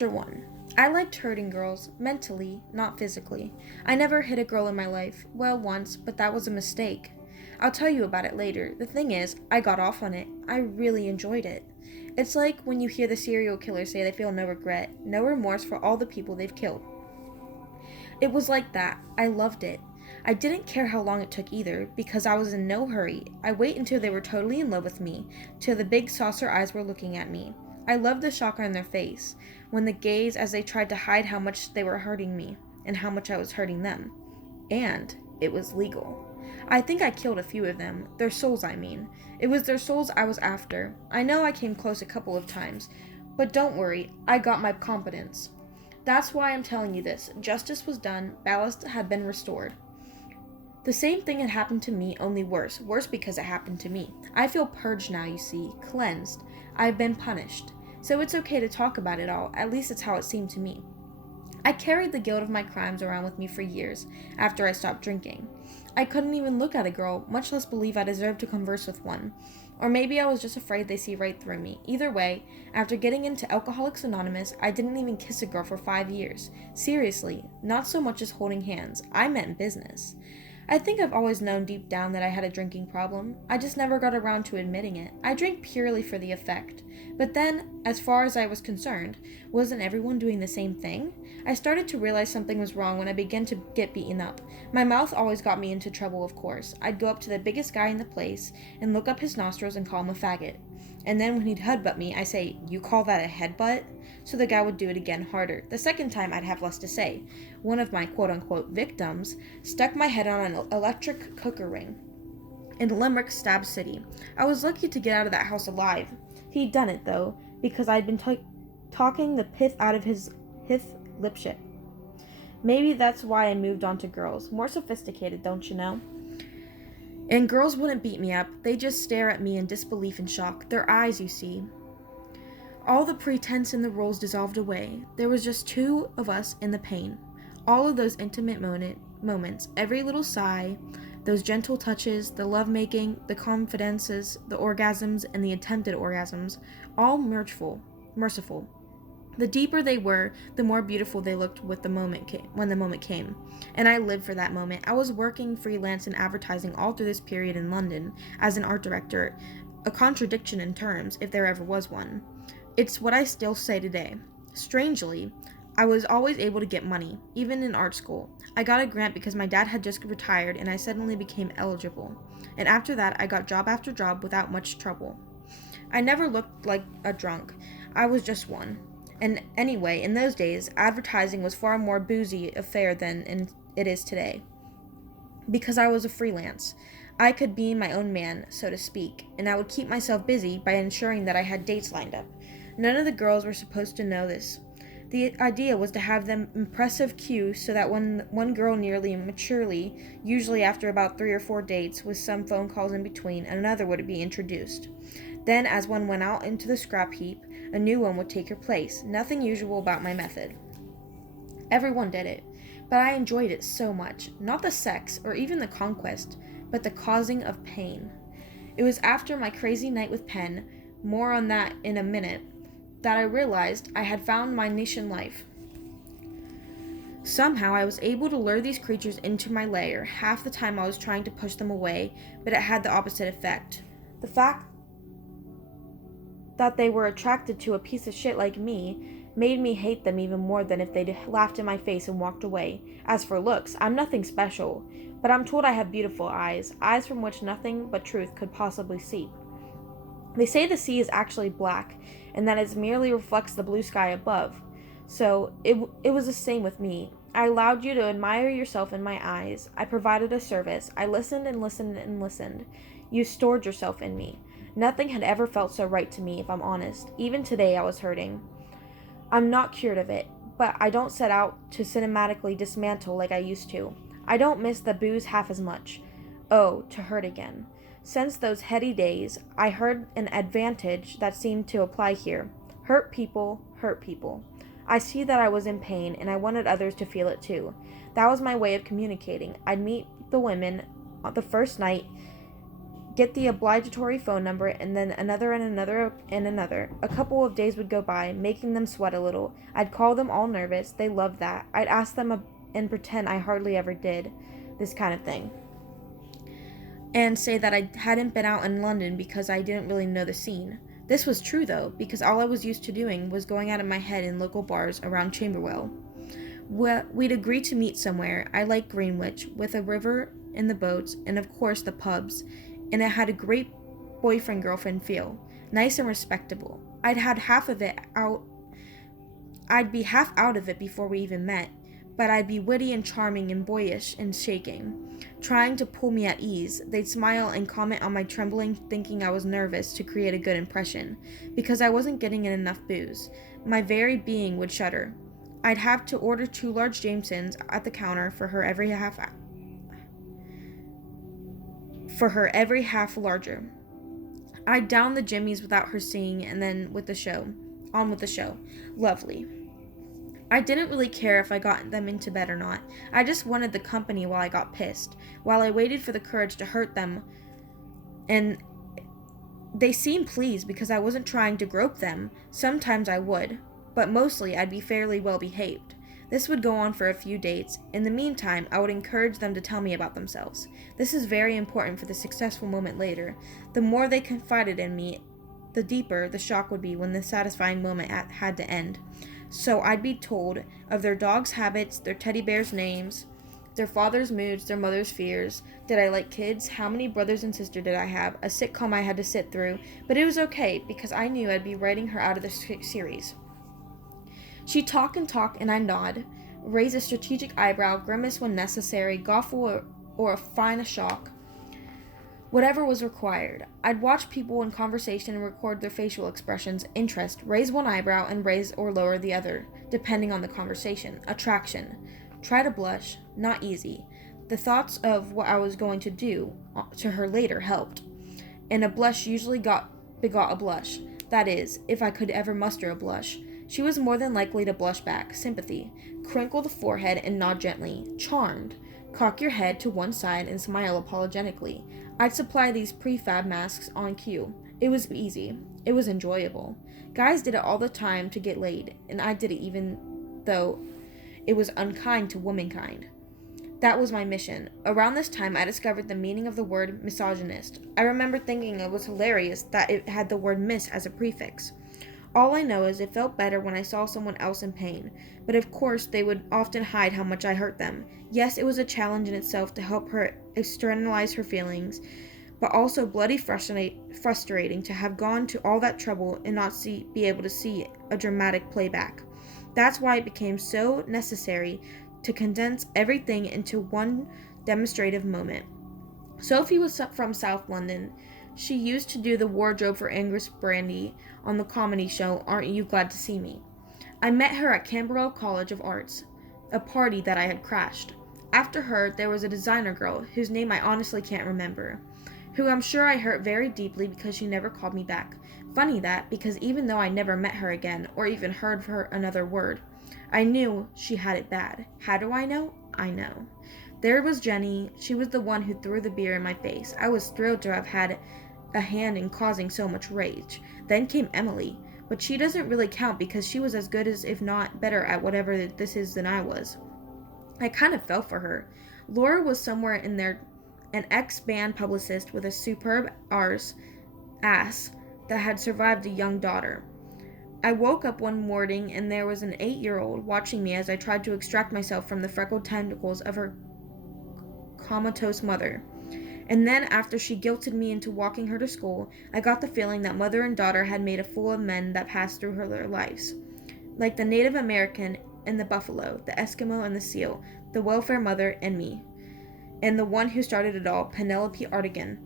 Chapter 1. I liked hurting girls, mentally, not physically. I never hit a girl in my life. Well, once, but that was a mistake. I'll tell you about it later. The thing is, I got off on it. I really enjoyed it. It's like when you hear the serial killers say they feel no regret, no remorse for all the people they've killed. It was like that. I loved it. I didn't care how long it took either, because I was in no hurry. I wait until they were totally in love with me, till the big saucer eyes were looking at me. I loved the shock on their face, when the gaze as they tried to hide how much they were hurting me, and how much I was hurting them. And it was legal. I think I killed a few of them, their souls I mean. It was their souls I was after. I know I came close a couple of times, but don't worry, I got my competence. That's why I'm telling you this. Justice was done, ballast had been restored. The same thing had happened to me, only worse. Worse because it happened to me. I feel purged now, you see, cleansed. I've been punished. So it's okay to talk about it all, at least it's how it seemed to me. I carried the guilt of my crimes around with me for years, after I stopped drinking. I couldn't even look at a girl, much less believe I deserved to converse with one. Or maybe I was just afraid they see right through me. Either way, after getting into Alcoholics Anonymous, I didn't even kiss a girl for 5 years. Seriously, not so much as holding hands. I meant business. I think I've always known deep down that I had a drinking problem. I just never got around to admitting it. I drank purely for the effect. But then, as far as I was concerned, wasn't everyone doing the same thing? I started to realize something was wrong when I began to get beaten up. My mouth always got me into trouble, of course. I'd go up to the biggest guy in the place and look up his nostrils and call him a faggot. And then when he'd headbutt me, I say, "You call that a headbutt?" So the guy would do it again harder. The second time, I'd have less to say. One of my quote-unquote victims stuck my head on an electric cooker ring in Limerick Stab City. I was lucky to get out of that house alive. He'd done it, though, because I'd been talking the pith out of his lipshit. Maybe that's why I moved on to girls. More sophisticated, don't you know? And girls wouldn't beat me up. They just stare at me in disbelief and shock. Their eyes, you see. All the pretense and the roles dissolved away. There was just two of us in the pain. All of those intimate moments, every little sigh, those gentle touches, the lovemaking, the confidences, the orgasms, and the attempted orgasms, all merciful. The deeper they were, the more beautiful they looked when the moment came. And I lived for that moment. I was working freelance in advertising all through this period in London as an art director, a contradiction in terms, if there ever was one. It's what I still say today. Strangely, I was always able to get money, even in art school. I got a grant because my dad had just retired and I suddenly became eligible. And after that, I got job after job without much trouble. I never looked like a drunk. I was just one. And anyway, in those days, advertising was far more boozy affair than it is today. Because I was a freelance, I could be my own man, so to speak, and I would keep myself busy by ensuring that I had dates lined up. None of the girls were supposed to know this. The idea was to have them impressive cues so that when one girl nearly maturely, usually after about 3 or 4 dates with some phone calls in between, another would be introduced. Then, as one went out into the scrap heap, a new one would take her place. Nothing usual about my method. Everyone did it, but I enjoyed it so much. Not the sex, or even the conquest, but the causing of pain. It was after my crazy night with Penn, more on that in a minute, that I realized I had found my niche in life. Somehow I was able to lure these creatures into my lair. Half the time I was trying to push them away, but it had the opposite effect. The fact that they were attracted to a piece of shit like me made me hate them even more than if they'd laughed in my face and walked away. As for looks, I'm nothing special, but I'm told I have beautiful eyes from which nothing but truth could possibly seep. They say the sea is actually black, and that it merely reflects the blue sky above. So, it was the same with me. I allowed you to admire yourself in my eyes. I provided a service. I listened and listened and listened. You stored yourself in me. Nothing had ever felt so right to me, if I'm honest. Even today I was hurting. I'm not cured of it, but I don't set out to cinematically dismantle like I used to. I don't miss the booze half as much. Oh, to hurt again. Since those heady days, I heard an advantage that seemed to apply here. Hurt people, hurt people. I see that I was in pain, and I wanted others to feel it too. That was my way of communicating. I'd meet the women on the first night, get the obligatory phone number, and then another and another and another. A couple of days would go by, making them sweat a little. I'd call them all nervous. They loved that. I'd ask them and pretend I hardly ever did this kind of thing, and say that I hadn't been out in London because I didn't really know the scene. This was true, though, because all I was used to doing was going out of my head in local bars around Chamberwell. We'd agree to meet somewhere. I liked Greenwich, with a river and the boats, and of course the pubs, and it had a great boyfriend-girlfriend feel, nice and respectable. I'd be half out of it before we even met, but I'd be witty and charming and boyish and shaking, trying to pull me at ease. They'd smile and comment on my trembling, thinking I was nervous to create a good impression, because I wasn't getting in enough booze. My very being would shudder. I'd have to order 2 large Jamesons at the counter for her every half larger. I'd down the jimmies without her seeing, and then on with the show. Lovely. I didn't really care if I got them into bed or not. I just wanted the company while I got pissed, while I waited for the courage to hurt them. And they seemed pleased because I wasn't trying to grope them. Sometimes I would, but mostly I'd be fairly well behaved. This would go on for a few dates. In the meantime, I would encourage them to tell me about themselves. This is very important for the successful moment later. The more they confided in me, the deeper the shock would be when the satisfying moment had to end. So I'd be told of their dogs' habits, their teddy bears' names, their father's moods, their mother's fears. Did I like kids? How many brothers and sisters did I have? A sitcom I had to sit through. But it was okay, because I knew I'd be writing her out of the series. She'd talk, and I'd nod, raise a strategic eyebrow, grimace when necessary, guffaw or feign a shock. Whatever was required. I'd watch people in conversation and record their facial expressions, interest, raise one eyebrow and raise or lower the other, depending on the conversation, attraction. Try to blush, not easy. The thoughts of what I was going to do to her later helped, and a blush usually begot a blush. That is, if I could ever muster a blush. She was more than likely to blush back, sympathy, crinkle the forehead and nod gently, charmed, cock your head to one side and smile apologetically. I'd supply these prefab masks on cue. It was easy. It was enjoyable. Guys did it all the time to get laid, and I did it even though it was unkind to womankind. That was my mission. Around this time, I discovered the meaning of the word misogynist. I remember thinking it was hilarious that it had the word miss as a prefix. All I know is it felt better when I saw someone else in pain, but of course they would often hide how much I hurt them. Yes, it was a challenge in itself to help her externalize her feelings, but also bloody frustrating to have gone to all that trouble and not be able to see a dramatic playback. That's why it became so necessary to condense everything into one demonstrative moment. Sophie was from South London. She used to do the wardrobe for Angus Brandy on the comedy show Aren't You Glad to See Me? I met her at Camberwell College of Arts, a party that I had crashed. After her, there was a designer girl, whose name I honestly can't remember, who I'm sure I hurt very deeply because she never called me back. Funny that, because even though I never met her again, or even heard her another word, I knew she had it bad. How do I know? I know. There was Jenny. She was the one who threw the beer in my face. I was thrilled to have had a hand in causing so much rage. Then came Emily, but she doesn't really count because she was as good as, if not better, at whatever this is than I was. I kind of fell for her. Laura was somewhere in there, an ex-band publicist with a superb ass that had survived a young daughter. I woke up one morning and there was an 8-year-old watching me as I tried to extract myself from the freckled tentacles of her comatose mother. And then, after she guilted me into walking her to school, I got the feeling that mother and daughter had made a fool of men that passed through their lives. Like the Native American and the buffalo, the Eskimo and the seal, the welfare mother and me. And the one who started it all, Penelope Artigan.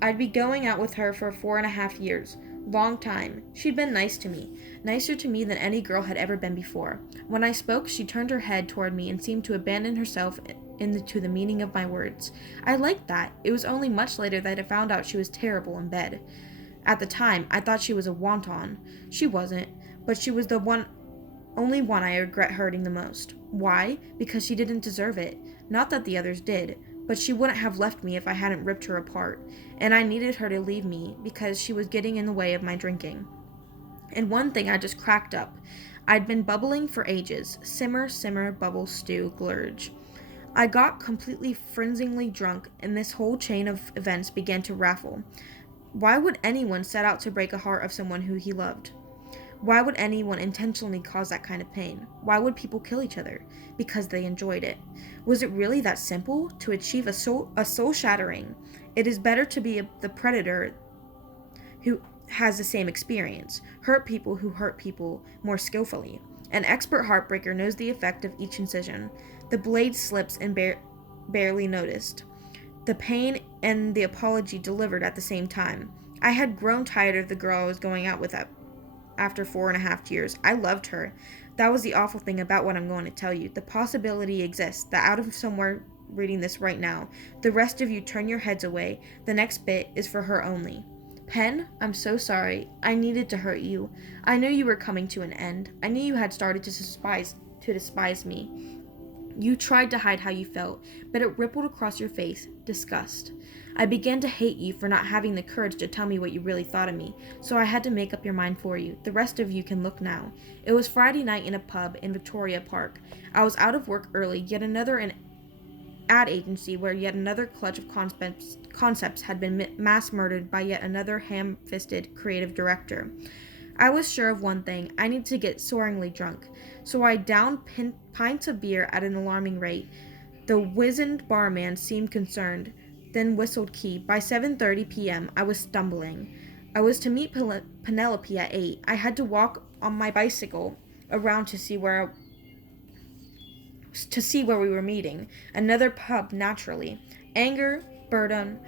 I'd be going out with her for 4.5 years. Long time. She'd been nice to me. Nicer to me than any girl had ever been before. When I spoke, she turned her head toward me and seemed to abandon herself to the meaning of my words. I liked that. It was only much later that I found out she was terrible in bed. At the time, I thought she was a wanton. She wasn't, but she was the only one I regret hurting the most. Why? Because she didn't deserve it. Not that the others did, but she wouldn't have left me if I hadn't ripped her apart, and I needed her to leave me because she was getting in the way of my drinking. And one thing I just cracked up. I'd been bubbling for ages. Simmer, simmer, bubble, stew, glurge. I got completely frenziingly drunk, and this whole chain of events began to raffle. Why would anyone set out to break a heart of someone who he loved? Why would anyone intentionally cause that kind of pain? Why would people kill each other? Because they enjoyed it. Was it really that simple to achieve a soul shattering? It is better to be the predator who has the same experience, hurt people who hurt people more skillfully. An expert heartbreaker knows the effect of each incision. The blade slips and barely noticed. The pain and the apology delivered at the same time. I had grown tired of the girl I was going out with after 4.5 years. I loved her. That was the awful thing about what I'm going to tell you. The possibility exists that out of somewhere reading this right now, the rest of you turn your heads away. The next bit is for her only. Pen, I'm so sorry. I needed to hurt you. I knew you were coming to an end. I knew you had started to despise me. You tried to hide how you felt, but it rippled across your face, disgust. I began to hate you for not having the courage to tell me what you really thought of me, so I had to make up your mind for you. The rest of you can look now. It was Friday night in a pub in Victoria Park. I was out of work early, yet another an ad agency where yet another clutch of concepts had been mass murdered by yet another ham-fisted creative director. I was sure of one thing. I needed to get soaringly drunk, so I downed pints of beer at an alarming rate. The wizened barman seemed concerned, then whistled key. By 7:30 p.m., I was stumbling. I was to meet Penelope at 8. I had to walk on my bicycle around to see where we were meeting. Another pub, naturally. Anger, boredom,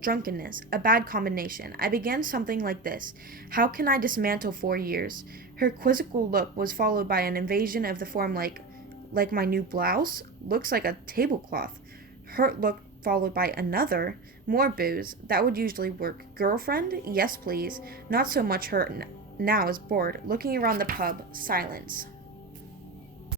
drunkenness, a bad combination. I began something like this. How can I dismantle 4 years? Her quizzical look was followed by an invasion of the form like my new blouse? Looks like a tablecloth. Hurt look followed by another. More booze. That would usually work. Girlfriend? Yes, please. Not so much hurt now as bored. Looking around the pub. Silence.